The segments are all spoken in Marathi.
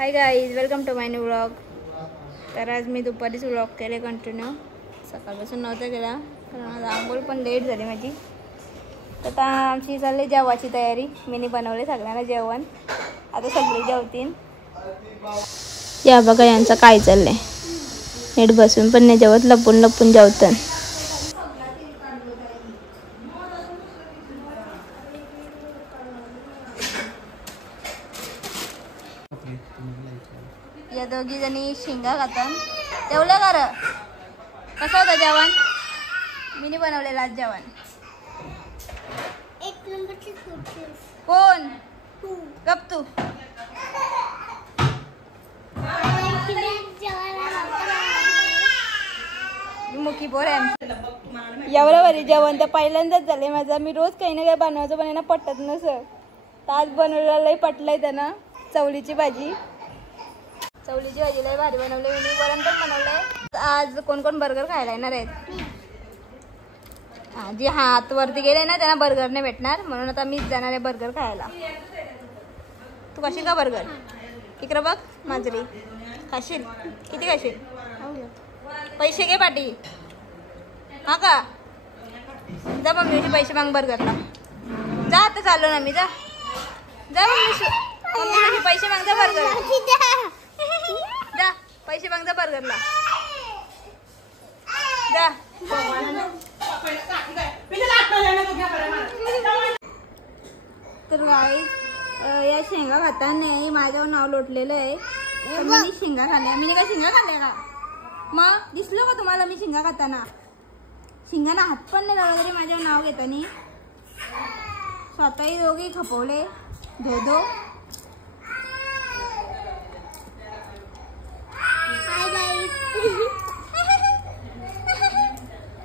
High guys, welcome to my new vlog. तर आज मी दुपारीच व्लॉग केले कंटिन्यू, सकाळपासून नव्हता केला कारण आज आंघोळ पण लेट झाली माझी। तर आता आमची चालली जेवायची तयारी। मीनी बनवले सगळ्यांना जेवण, आता सगळे जेवतील। या बघा यांचं काय चाललंय, नीट बसून पण नाही जेवत, लपून लपून जेवतात। या दोघी जणी शिंगा खातात। जेवलं का रे? कसं होतं जेवण? मीनी बनवलेलं आज जेवण। एक नंबरची सुट्टी। कोण? गप तू। मुखी बोर आहे आमची। एवढं भारी जेवण तर पहिल्यांदाच झाले माझं। मी रोज काही ना काही बनवायचं पण यांना पटत नसं, तर आज बनवलेलं लई पटलंय त्यांना। चवलीची भाजी लई भारी बनवली। मी वरण पण बनवलंय। आज कोण कोण बर्गर खायला येणार आहेत? जी हात वरती गेले ना त्यांना बर्गर नाही भेटणार, म्हणून आता मीच जाणार आहे बर्गर खायला। तू खाशील का बर्गर? इकडं बघ माजरी, खाशील? किती खाशील? पैसे घे पाटी। हा का? जा मम्मीचे पैसे माग बर्गरला। जा आता चाललो ना मी, जा जा मम्मी पैसे माग, जा बर्गर जा, पैसे माग, जा बर्गरला जा। तर गाईज या शेंगा खाताना माझ्यावर नाव लोटलेलं आहे। मी शेंगा खाल्ल्या। मी काय शेंगा खाल्ल्या का? मग दिसलो का तुम्हाला मी शेंगा खाताना? शेंगाना हात पण नाही लावला तरी माझ्यावर नाव घेतानी। स्वतःही दोघे खपवले धो।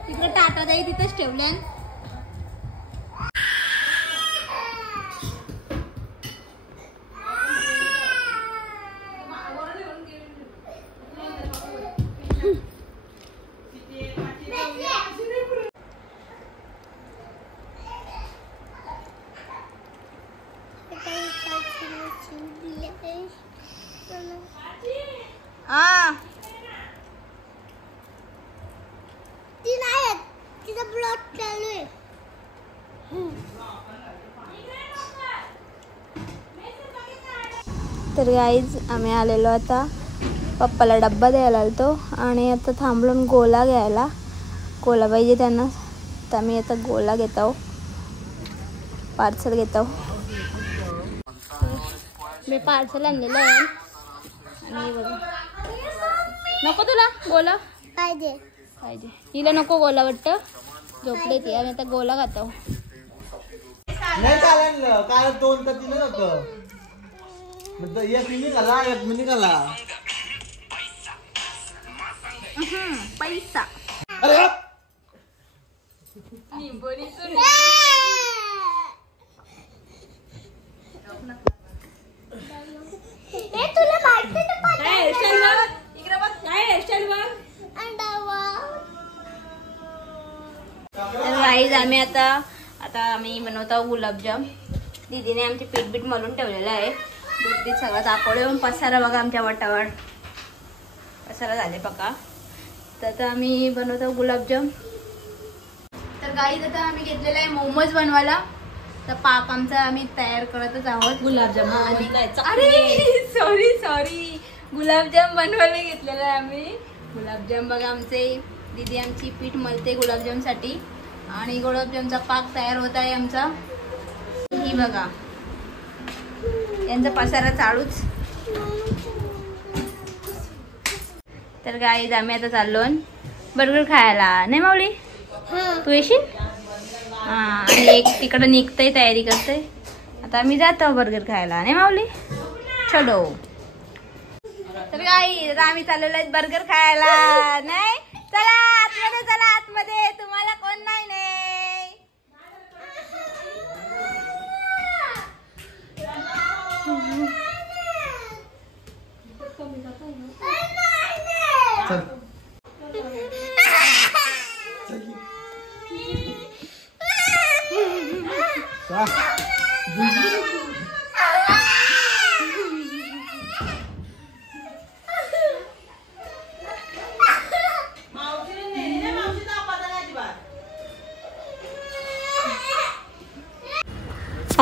तिकडे टाटा ताई तिथंच ठेवल्या। हा ती नाही, तिचा ब्लॉग चालू आहे। तर गाईज आम्ही आलेलो आता पप्पाला डब्बा द्यायला आलतो आणि आता थांबलो गोला घ्यायला। गोला पाहिजे त्यांना, तर आम्ही आता गोला घेत आहो, पार्सल घेत आहो। मी पार्सल आणलेलं आहे आणि बघा, नको तुला गोला? पाहिजे हिला नको गोला वाटतं, झोपले ती। आम्ही आता गोला खात आहो। नाही चालेल काय, दोन तर तिला होतं एक मिनिट झाला, एक मिनिट झाला। पैसा अरे तुला माहिती तर गाईज आम्ही आता आम्ही बनवतो गुलाबजाम। दीदीने आमचे पीठ मळून ठेवलेलं आहे। दूध बीठ सगळं तापवलं येऊन पसारा बघा आमच्या वाटावर पसारा झाले बघा। तर आता आम्ही बनवतो गुलाबजाम। तर गाईज आता आम्ही घेतलेला आहे मोमोज बनवायला। तर पाक आमचा आम्ही तयार करतच आहोत। गुलाबजाम अरे सॉरी गुलाबजाम बनवायला घेतलेला आहे आम्ही। गुलाबजाम बघा आमचे, दीदी आमची पीठ मळते गुलाबजामसाठी आणि गुलाबजामचा पाक तयार होत आहे आमचा। ही बघा यांचा पसारा चालूच। तर गाईज आम्ही आता चाललो बर्गर खायला, नाही माऊली? तू येशील? हा, आणि एक तिकडं निघतंय तयारी करतंय। आता आम्ही जातो बर्गर खायला, नाही माऊली? चलो। तर गाईज आता आम्ही चाललेलो आहे बर्गर खायला। नाही चला आतमध्ये, चला आतमध्ये, तुम्हाला कोण नाही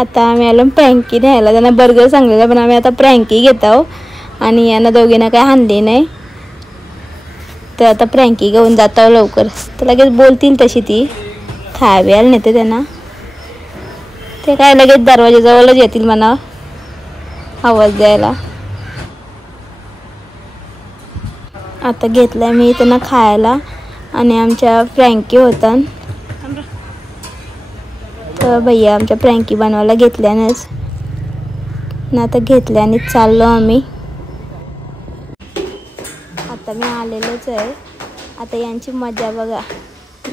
आता आम्ही आलो फ्रँकी न्यायला. त्यांना बर्गर सांगलेला पण आम्ही आता फ्रँकी घेत आहोत आणि यांना दोघींना काय हाणली नाही. तर आता फ्रँकी घेऊन जात आहो लवकर. तर लगेच बोलतील तशी ती खाव्याला नेते त्यांना. ते काय लगेच दरवाजाजवळच येतील म्हणा आवाज द्यायला. आता घेतलाय मी त्यांना खायला आणि आमच्या फ्रँकी होता. तर भैया आमच्या फ्रँकी बनवायला घेतल्यानंच ना आता घेतल्यानेच चाललो आम्ही. आता मी आलेलोच आहे. आता यांची मजा बघा.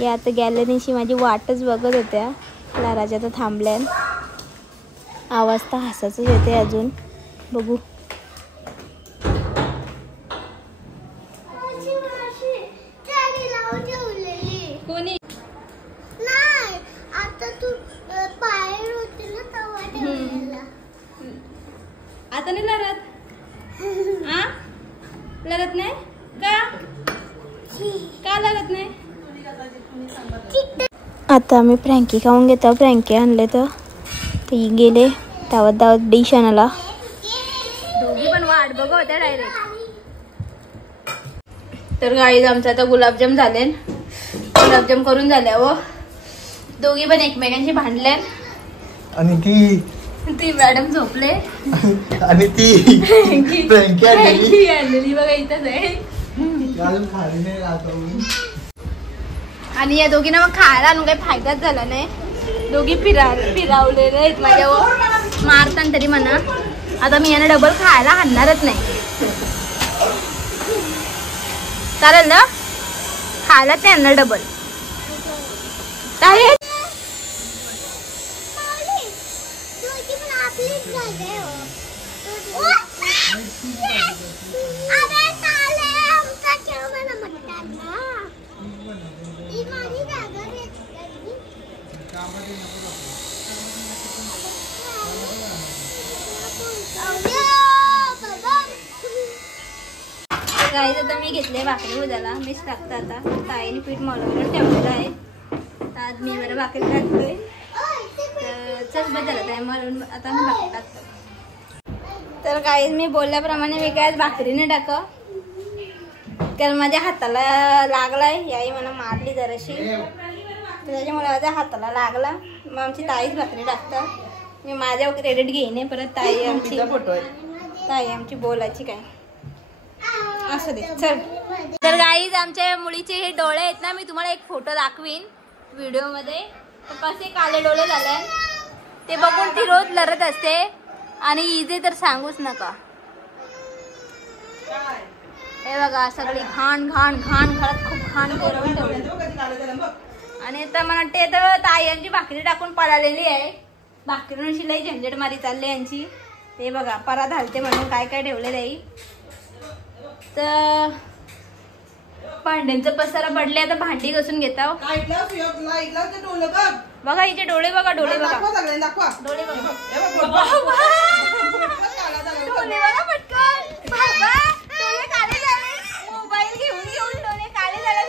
या आता गेल्या दिवशी माझी वाटच बघत होत्या. लाराच्या तर थांबल्या. आवाज तर हसायचाच येते अजून. बघू कोणी नाही आता तू बाहेर होती ना तेव्हा ठेवलेला. आता नाही लढत. आ लढत नाही का लढत नाही. आता आम्ही फ्रँकी खाऊन घेतो. फ्रँकी आणले तर ते गेले धावत धावत डिश आणायला. दोघी पण वाट बघ होत्या डायरेक्ट. तर गाईज आमचं आता गुलाबजाम झाले. गुलाबजाम करून झाल्या व दोघी पण एकमेकांशी भांडल्या. आणि ती मॅडम झोपले आणि ती फ्रँकी आणलेली बघा इथंच आहे. आणि या दोघींना मग खायला आणून काही फायदाच झाला नाही. दोघी फिरावलेले आहेत माझ्यावर मारताना तरी म्हणा. आता मी यांना डबल खायला आणणारच नाही. चालेल ना खायला त्यांना डबल काय. गाईज आता मी घेतले भाकरी उद्याला मीच टाकते. आता ताईने पीठ मळून ठेवलेलं आहे. तर आज मी बरं भाकरी टाकतोय. तर चल बदलत आहे म्हणून आता मी भाकरी टाकतो. तर गाईज मी बोलल्याप्रमाणे मी काय आज भाकरीने टाक कारण माझ्या हाताला लागलाय. याही मला मारली जराशी त्याच्यामुळे माझ्या हाताला लागला. मग आमची ताईच भाकरी टाकतात. मी माझ्या क्रेडिट घेईन परत. ताई आमची बोलायची काय असं दे चल. तर गाईज आमच्या मुलीचे हे डोळे आहेत ना. मी तुम्हाला एक फोटो दाखवीन व्हिडिओ मध्ये. कसे काले डोळे झाले ते बघून ती रोज लढत असते. आणि इजे तर सांगूच नका. हे बघा सगळी घाण घाण घाण घरात खूप घाण करून ठेवली. आणि आता मला वाटते तर ताई यांची भाकरी टाकून पळालेली आहे. भाकरीची लई झंझट मारी चालली यांची. ते बघा परा घालते म्हणून काय काय ठेवले नाही. तर भांड्यांचा पसारा पडले. आता भांडी घासून घेता. बघा हिचे डोळे बघा. डोळे बघा डोळे बघा डोळे बघा पटकन. डोळे काळे झाले. मोबाईल घेऊन घेऊन डोळे काळे झाले.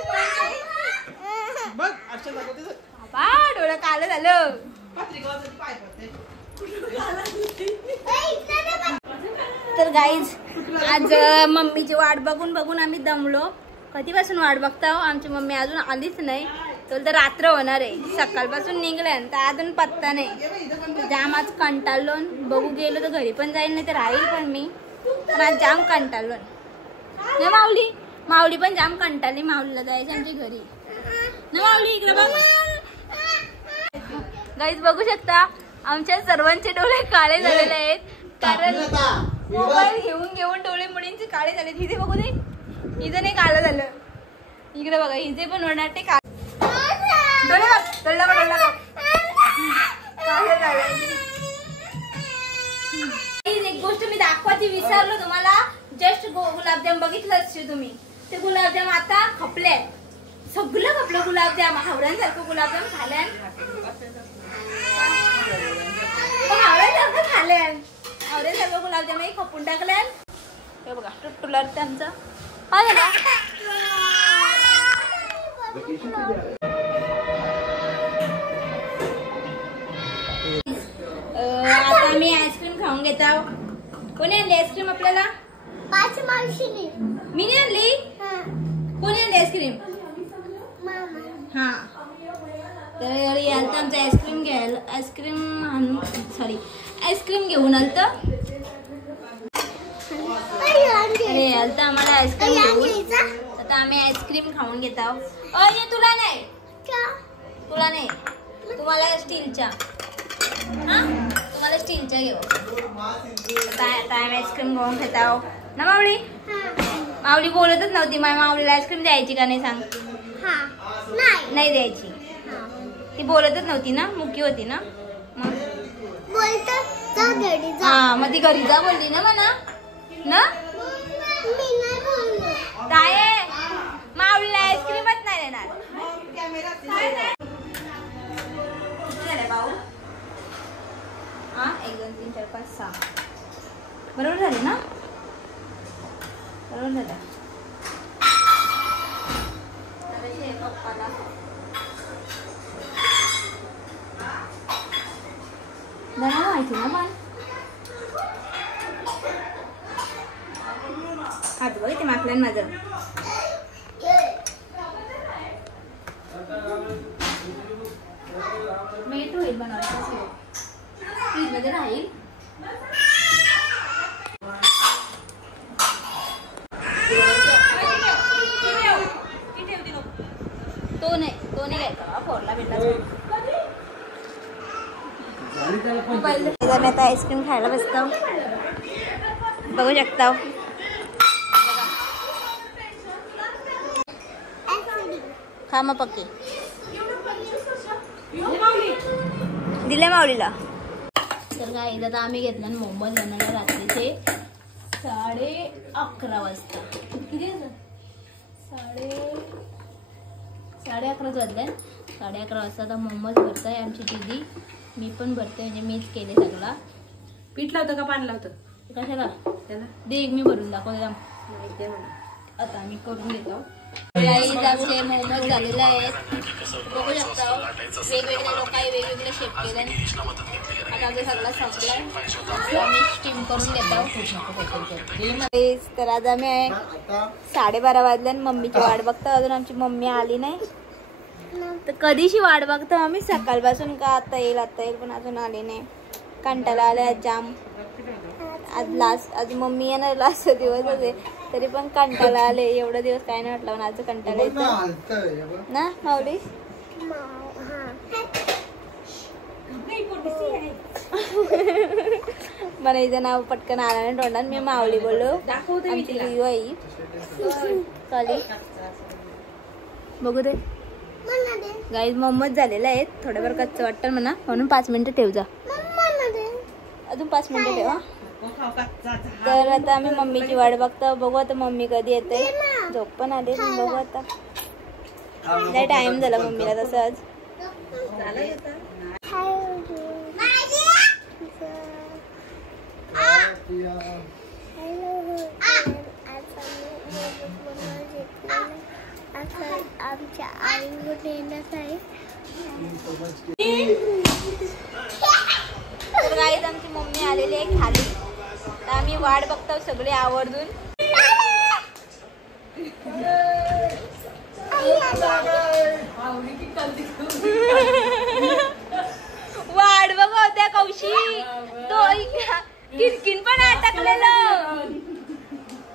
बाबा डोळे काळे झालं. तर गाईज आज मम्मीची वाट बघून बघून आम्ही दमलो. कधीपासून वाट बघता हो. आमची मम्मी अजून आलीच नाही. तर रात्र होणार आहे. सकाळपासून निघल्या तर अजून पत्ता नाही. जाम आज कंटाळलो. बघू गेलो तर घरी पण जाईल नाही तर राहील पण मी. पण आज जाम कंटाळलो ना. माऊली पण जाम कंटाळली. माऊलीला जायचं आमच्या घरी ना. माऊली इकडे बघ. गाईज बघू शकता आमच्या सर्वांचे डोळे काळे झालेले आहेत. कारण मोबाईल घेऊन घेऊन डोळे मुलींचे काळे झाले. हिजे बघू दे. हिचं नाही काळं झालं. इकडे बघा हिजे पण होणार ते काळे. डोळे बघ डोळा बघ डोळा बघ काळे झाले. एक गोष्ट मी दाखवायची विसरलो तुम्हाला. जस्ट गुलाबजाम बघितलं असते तुम्ही. ते गुलाबजाम आता खपले. सगळं खपलं गुलाबजाम. हावऱ्यांसारखं गुलाबजाम खाल्यान. हावऱ्यांसारखं खाल्यान. हावऱ्यांसारखं गुलाबजाम खपून टाकल्यान. हे बघा टुटुलर त्यांचं आहे ना. घेता. कोणी आणली आईस्क्रीम आपल्याला? पाच मावशीने. मी नाही आणली. कोणी आणली आईस्क्रीम? हा तर याल तर आमचं आईस्क्रीम घ्यायला आईस्क्रीम घेऊन आलत. अरे याल तर आम्हाला आईस्क्रीम घेऊन आता आम्ही आईस्क्रीम खाऊन घेत आहोत. ये तुला नाही तुम्हाला स्टीलच्या. हा तुम्हाला स्टीलच्या घेऊ. आता आम्ही आईस्क्रीम घेऊन घेत आहोत ना. माऊली बोलतच नव्हती. माऊलीला आईस्क्रीम द्यायची का नाही सांग. नाही द्यायची. ती बोलतच नव्हती ना. मुकी होती ना. मग हा मग ती घरी जा बोलली ना म्हणा ना. काय माऊलीला आईस्क्रीमच नाही देणार. भाऊ हा 1 2 3 4 5 6 बरोबर झाले ना. बरोबर झालं. पप्पाला माहिती ना पण हात बघ ते माकलं माझं. मीठ होईल बनवायचं फ्रीज मध्ये राहील. तो नाही घ्यायचा फोडला भेटला. मी आता आईस्क्रीम खायला बसतो. बघू शकता. खा मग पक्की दिले माऊलीला. तर काय आता आम्ही घेतला मोमोज बनवला रात्रीचे 11:30 वाजता. किती 11:30 वाजले. 11:30 वाजता आता मोमोज भरताय आमची दीदी. मी पण भरते म्हणजे मीच केले सगळा. पीठ लावतं का पाणी लावतं? कशाला त्याला दे मी भरून दाखवते. आता आम्ही करून घेतो. आमचे मोमोज झालेले आहेत. बघू शकता वेगवेगळे लोकांनी वेगवेगळे शेप केले. आता आमचा सगळा संपलाय. आम्ही स्टीम करून घेतो. तर आज आम्ही 12:30 वाजले आणि मम्मीची वाट बघतो. अजून आमची मम्मी आली नाही. तर कधीशी वाट बघतो आम्ही सकाळपासून का आता येईल पण अजून आली नाही. कंटाळा आलाय जाम. आज मम्मी येणार लास्ट दिवस आहे तरी पण कंटाळा आले. एवढा दिवस काय नाही वाटलं पण आज कंटाळा येतो ना माऊली. मला इथं नाव पटकन आला नाही तोंडात. मी माऊली बोललो. आमची लिओ आई काली बघू दे. गाईज मोमोज झालेले आहेत. थोडंफार कच्चं वाटतं म्हणा म्हणून 5 मिनिटं ठेव जा. अजून 5 मिनिटं ठेवा. तर आता आम्ही मम्मीची वाट बघतो. बघू आता मम्मी कधी येते. झोप पण आली. बघू आता नाही टाइम झाला मम्मीला तसं आज. आमच्या आईवर येण्यात आहे. तर गाईज आमची मम्मी आलेली आहे खाली. तर आम्ही वाट बघतो सगळे आवर्जून. वाट बघ त्या कौशी तो किनकिन पण अटकलेलं.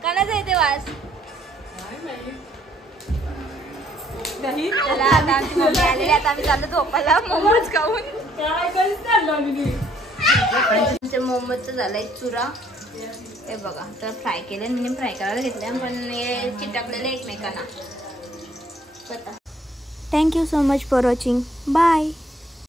कानाच आहे ते वास. चला आता आमची मम्मी आलेली. आता आम्ही चाललो झोपायला मोमोज खाऊन. मोमोजचं झालंय चुरा. हे बघा तर फ्राय केले. मी फ्राय करायला घेतले पण हे चिटकलेले एकमेकांना. Thank you so much for watching. Bye.